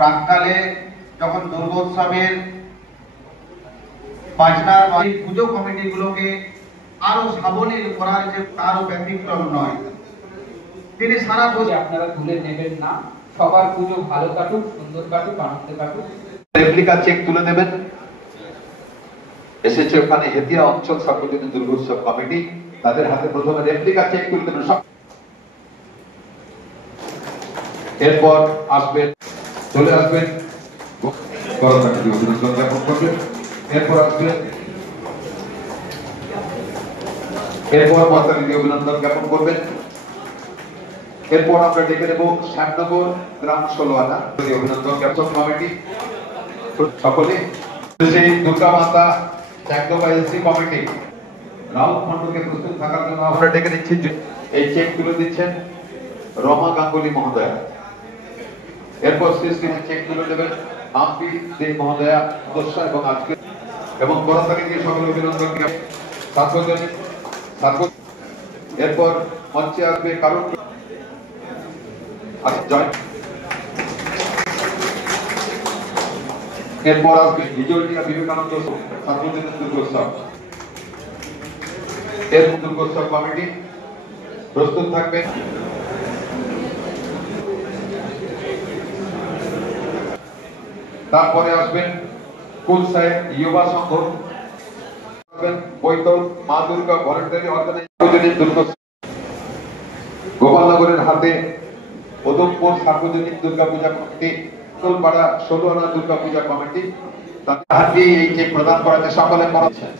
প্রাককালে যখন দুর্গোৎসবের বাজনার পুজো কমিটিগুলোকে আরো সাবলীল করার যে তারও ব্যতিক্রম নয়। তিনি সারা বছর আপনারা তুলে নেবেন না, সবার পুজো ভালো কাটুক, সুন্দর কাটুক, আনন্দে কাটুক। রেপ্লিকা চেক তুলে দেবেন। এসেছে ওখানে হেতিয়া অঞ্চল সার্বজনীন দুর্গোৎসব কমিটি, তাদের হাতে প্রথমে রেপ্লিকা চেক তুলে দেবেন। এরপর আসবেন, চলে আসবেন অভিনন্দন জ্ঞাপন করবেন। এরপর আসবেন, এরপর মাতারিকে অভিনন্দন জ্ঞাপন করবেন। এরপর আমরা ডেকে নেব শ্যামনগর গ্রাম 16 আনা অভিনন্দন জ্ঞাপন কমিটি সকলে। সেই দুর্গা মাতা জাগদবা এসসি কমিটি রাউত মণ্ডলকে প্রস্তুত থাকার জন্য আমরা ডেকে নিচ্ছি। এই চেক তুলে দিচ্ছেন রমা গাঙ্গুলি মহোদয়া। এরপর সিস্টেমে চেক তুলে দেবেন আম্পি দে মহোদয়া সদস্য এবং আজকে এবং করতালি দিয়ে সকল অভিনন্দন সার্বজনীন। এরপর মঞ্চে আসবে কারণ এরপর আসবে বিজয়টিয়া বিবেকানন্দ সার্বজনীন দুর্গোৎসব। এর দুর্গোৎসব কমিটি প্রস্তুত থাকবে। তারপরে আসবেন কুলসায় যুবা সংঘ, বৈতল মা দুর্গা ভলেন্টারি অর্গানাইজেশন দুর্গোৎসব, গোপালনগরের হাতে উদমপুর সার্বজনীন দুর্গা পূজা কমিটি, কোলপাড়া 16 আনা দুর্গা পূজা কমিটি তাদের হাতে এই চেক প্রদান করাতে সকলে করেছেন।